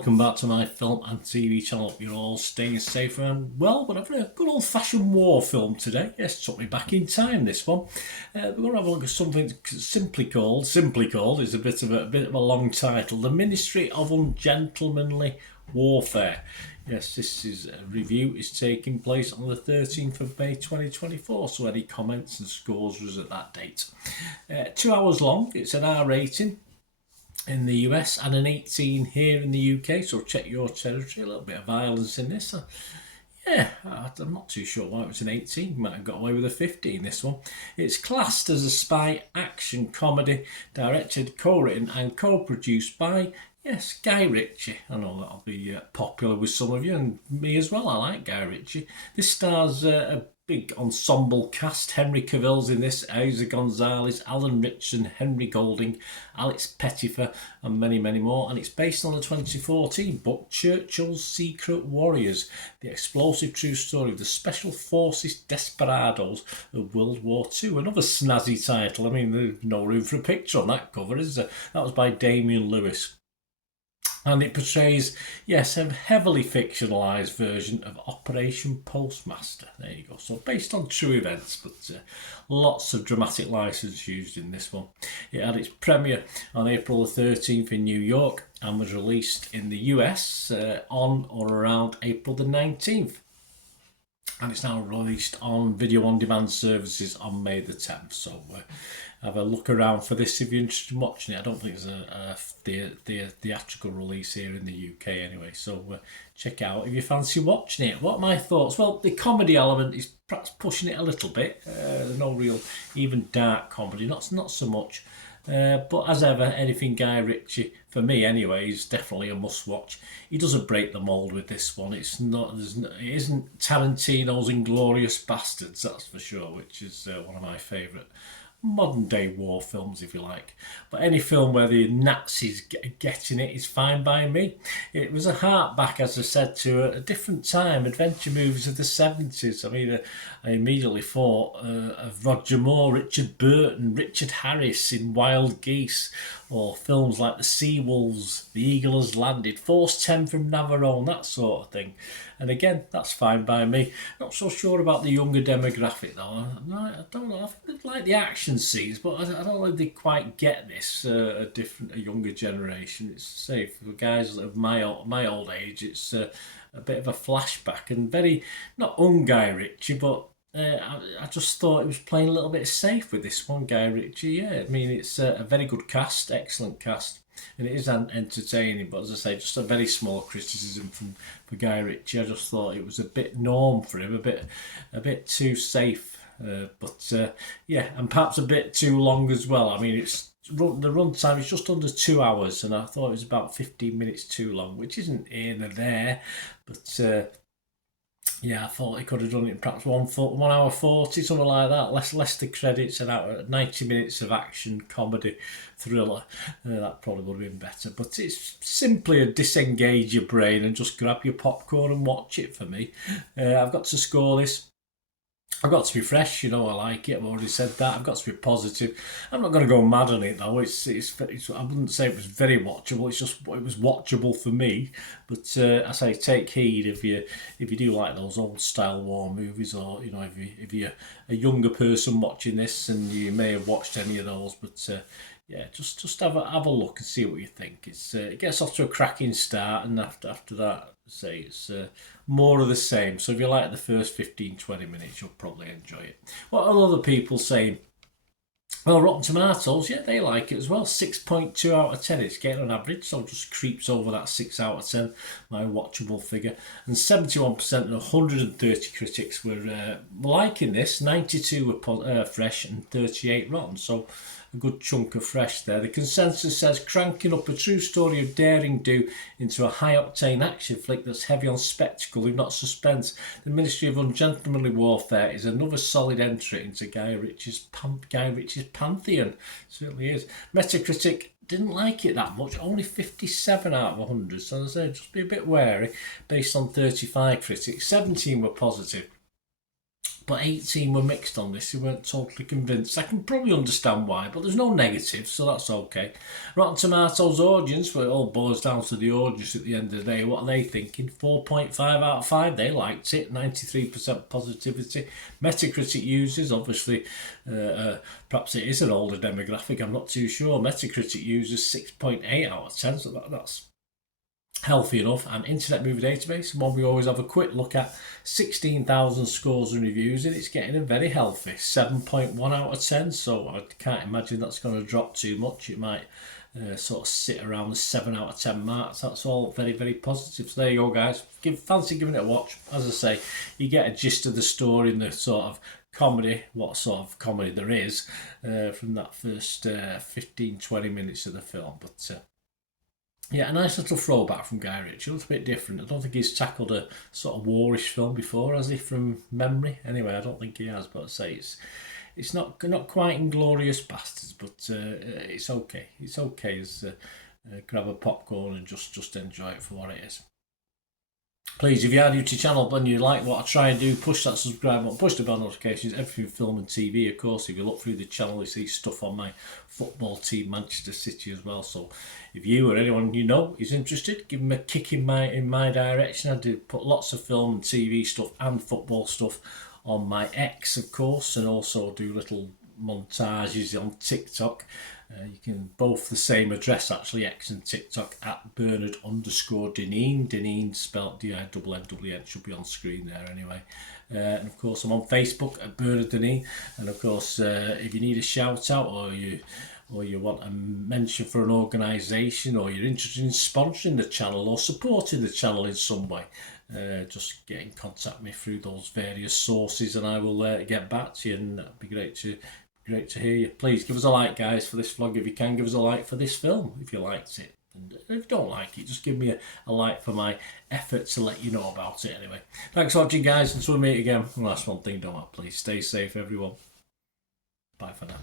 welcome back to my film and TV channel. Hope you're all staying safe and well. We're having a good old-fashioned war film today. Yes, took me back in time, this one. We're going to have a look at something simply called, is a bit of a long title, The Ministry of Ungentlemanly Warfare. Yes, this is a review is taking place on the 13th of May 2024, so any comments and scores was at that date. 2 hours long, it's an R rating in the US and an 18 here in the UK, so check your territory. A little bit of violence in this. I'm not too sure why it was an 18. Might have got away with a 15, this one. It's classed as a spy action comedy, directed, co-written and co-produced by, yes, Guy Ritchie. I know that'll be popular with some of you, and me as well. I like Guy Ritchie. This stars a big ensemble cast. Henry Cavill's in this, Eiza Gonzalez, Alan Ritchson, Henry Golding, Alex Pettyfer, and many, many more. And it's based on the 2014 book Churchill's Secret Warriors, the explosive true story of the Special Forces desperados of World War II. Another snazzy title. I mean, there's no room for a picture on that cover, is there? That was by Damian Lewis. And it portrays, yes, a heavily fictionalised version of Operation Postmaster. There you go. So based on true events, but lots of dramatic licence used in this one. It had its premiere on April the 13th in New York and was released in the US on or around April the 19th. And it's now released on video on demand services on May the 10th. So have a look around for this if you're interested in watching it. I don't think there's a theatrical release here in the UK anyway. So check out if you fancy watching it. What are my thoughts? Well, the comedy element is perhaps pushing it a little bit. No real, even dark comedy, not so much. But as ever, anything Guy Ritchie, for me anyway, is definitely a must-watch. He doesn't break the mould with this one. It isn't Tarantino's Inglourious Bastards, that's for sure, which is one of my favourite modern day war films, if you like. But any film where the Nazis get in it is fine by me. It was a hark back, as I said, to a different time, adventure movies of the 70s. I mean, I immediately thought of Roger Moore, Richard Burton, Richard Harris in Wild Geese, or films like The Seawolves, The Eagle Has Landed, Force 10 from Navarone, that sort of thing. And again, that's fine by me. Not so sure about the younger demographic though. I don't know. I think they like the action scenes, but I don't know if they quite get this. A younger generation. It's safe for guys of my old age. It's a bit of a flashback and very not Guy Ritchie, but I just thought it was playing a little bit safe with this one, Guy Ritchie. Yeah, I mean it's a very good cast, excellent cast. And it is entertaining, but as I say, just a very small criticism for Guy Ritchie. I just thought it was a bit norm for him, a bit too safe, yeah, and perhaps a bit too long as well. I mean, the runtime is just under 2 hours, and I thought it was about 15 minutes too long, which isn't in or there, but. Yeah, I thought he could have done it in perhaps 1 hour 40, something like that. Less the credits and out 90 minutes of action, comedy, thriller. That probably would have been better. But it's simply a disengage your brain and just grab your popcorn and watch it for me. I've got to score this. I've got to be fresh, I like it. I've already said that. I've got to be positive. I'm not going to go mad on it though. It's I wouldn't say it was very watchable. It was watchable for me. But I say take heed if you do like those old style war movies, or if you're a younger person watching this and you may have watched any of those. But yeah, just have a look and see what you think. It gets off to a cracking start, and after that, say it's more of the same. So if you like the first 15-20 minutes, you'll probably enjoy it. What are other people saying? Well, Rotten Tomatoes, yeah, they like it as well. 6.2 out of 10 it's getting on average, so just creeps over that 6 out of 10, my watchable figure. And 71% and 130 critics were liking this. 92 were fresh and 38 rotten, so a good chunk of fresh there. The consensus says cranking up a true story of daring do into a high-octane action flick that's heavy on spectacle, if not suspense. The Ministry of Ungentlemanly Warfare is another solid entry into Guy Ritchie's pantheon. It certainly is. Metacritic didn't like it that much, only 57 out of 100. So as I say, just be a bit wary. Based on 35 critics, 17 were positive. but 18 were mixed on this. They weren't totally convinced. I can probably understand why, but there's no negatives, so that's okay. Rotten Tomatoes audience, well, it all boils down to the audience at the end of the day. What are they thinking? 4.5 out of 5. They liked it. 93% positivity. Metacritic users, obviously, perhaps it is an older demographic, I'm not too sure. Metacritic users 6.8 out of 10, so that's healthy enough. And Internet Movie Database, one we always have a quick look at, 16,000 scores and reviews, and it's getting a very healthy 7.1 out of 10, so I can't imagine that's going to drop too much. It might sort of sit around the 7 out of 10 marks. That's all very, very positive. So there you go, guys. Fancy giving it a watch. As I say, you get a gist of the story and the sort of comedy, what sort of comedy there is from that first 15-20 minutes of the film. But yeah, a nice little throwback from Guy Ritchie. Looks a bit different. I don't think he's tackled a sort of warish film before, has he, from memory? Anyway, I don't think he has, but I'd say it's not quite Inglourious Bastards, but it's okay. It's okay as grab a popcorn and just enjoy it for what it is. Please, if you are new to the channel and you like what I try and do, push that subscribe button, push the bell notifications, everything film and TV, of course. If you look through the channel, you see stuff on my football team, Manchester City, as well. So if you or anyone you know is interested, give them a kick in my direction. I do put lots of film and TV stuff and football stuff on my X, of course, and also do little montages on TikTok. You can both the same address, actually, X and TikTok, at Bernard_Dineen. Dineen spelled D-I-N-N-N, should be on screen there anyway. And of course, I'm on Facebook at Bernard Dineen. And of course, if you need a shout out or you want a mention for an organisation, or you're interested in sponsoring the channel or supporting the channel in some way, just get in contact with me through those various sources, and I will get back to you, and that'd be great to hear you. Please give us a like, guys, for this vlog if you can. Give us a like for this film if you liked it, and if you don't like it, just give me a like for my effort to let you know about it anyway. Thanks for watching, guys, until we meet again. And last one thing, don't I? Please stay safe, everyone. Bye for now.